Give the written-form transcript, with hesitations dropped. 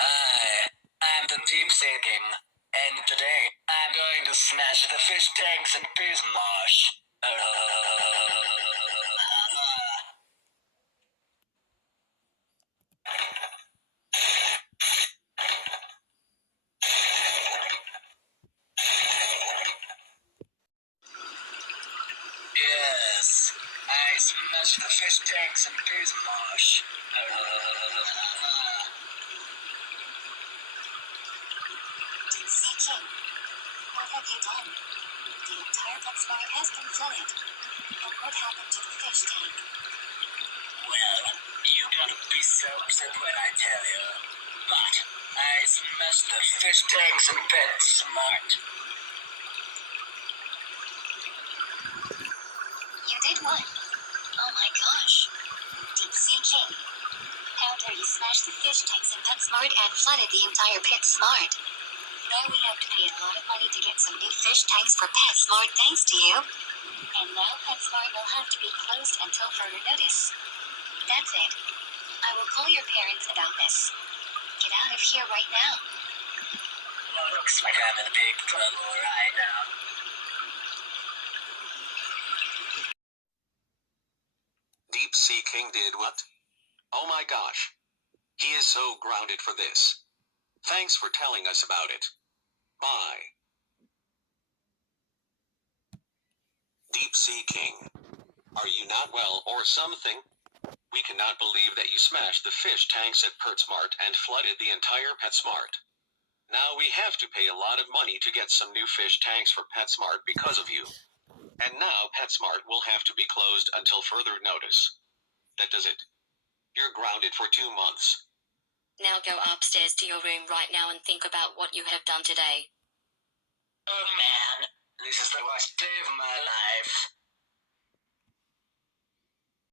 I'm the Deep Sea King, and today I'm going to smash the fish tanks and PetSmart. Yes, I smash the fish tanks and PetSmart. Deep Sea King, what have you done? The entire PetSmart has been flooded. And what happened to the fish tank? Well, you gotta be so upset when I tell you. But I smashed the fish tanks and PetSmart. You did what? Oh my gosh. Deep Sea King, how dare you smash the fish tanks in PetSmart and flooded the entire PetSmart? Now we have to pay a lot of money to get some new fish tanks for PetSmart thanks to you. And now PetSmart will have to be closed until further notice. That's it. I will call your parents about this. Get out of here right now. Looks like I'm in big trouble right now. Deep Sea King did what? Oh my gosh. He is so grounded for this. Thanks for telling us about it. Bye. Deep Sea King, are you not well or something? We cannot believe that you smashed the fish tanks at PetSmart and flooded the entire PetSmart. Now we have to pay a lot of money to get some new fish tanks for PetSmart because of you. And now PetSmart will have to be closed until further notice. That does it. You're grounded for 2 months. Now go upstairs to your room right now and think about what you have done today. Oh man, this is the worst day of my life.